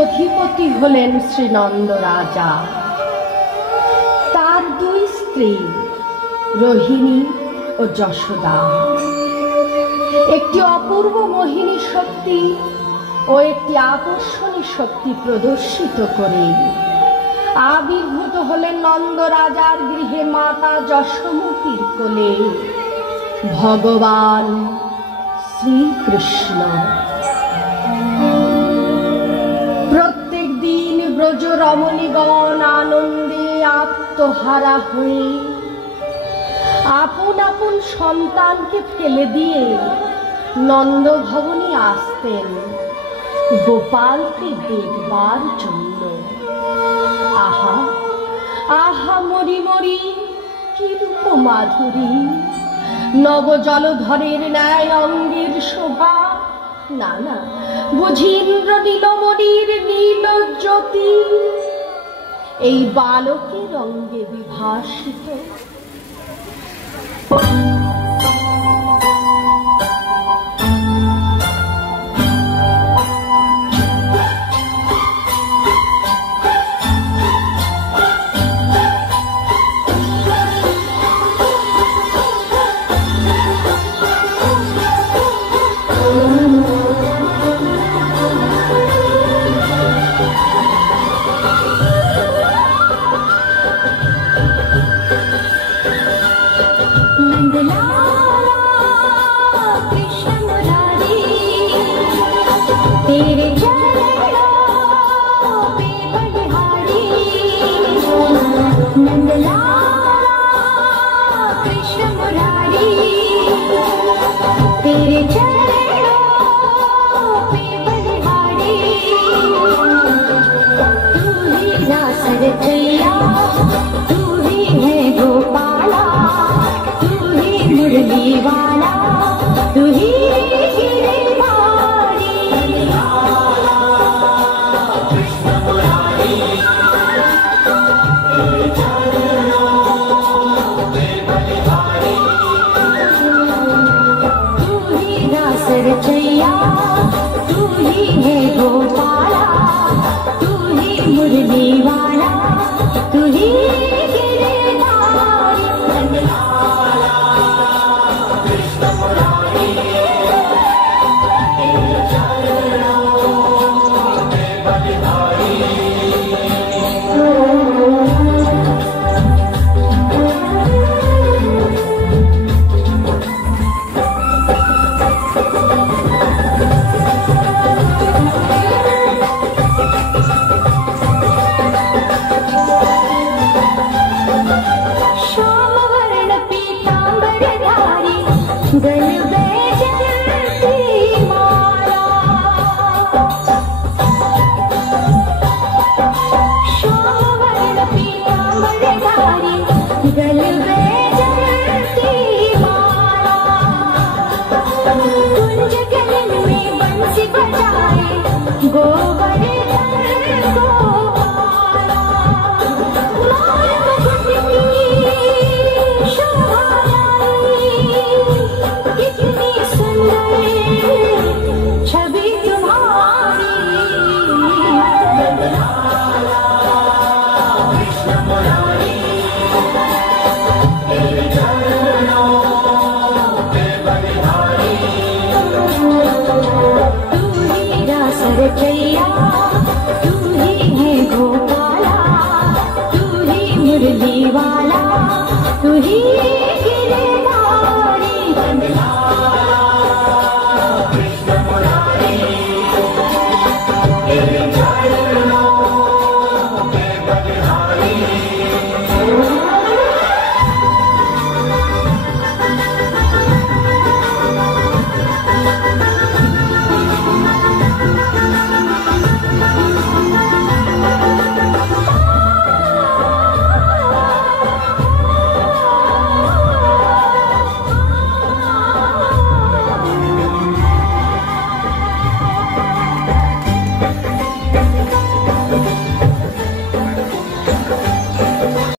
অধিপতি হলেন শ্রীনন্দ রাজা। তার দুই স্ত্রী রোহিণী ও যশোদা, একটি অপূর্ব মোহিনী শক্তি ও একটি আকর্ষণী শক্তি প্রদর্শিত করে আবির্ভূত হলেন নন্দ রাজার গৃহে মাতা যশোমতীর কোলে ভগবান শ্রীকৃষ্ণ। প্রত্যেক দিন ব্রজ রমণীগণ আনন্দে আত্মহারা হয়ে আপন আপন সন্তানকে ফেলে দিয়ে নন্দ ভবনে আসতেন গোপালকে দেখবার জন্য। আহা আহা মরি মরি কি রূপ মাধুরী, নব জলধরের ন্যায় অঙ্গের শোভা, না না বুঝি ইন্দ্র নীলমণির নীল জ্যোতি এই বালকের অঙ্গে বিভাসিত। गोबर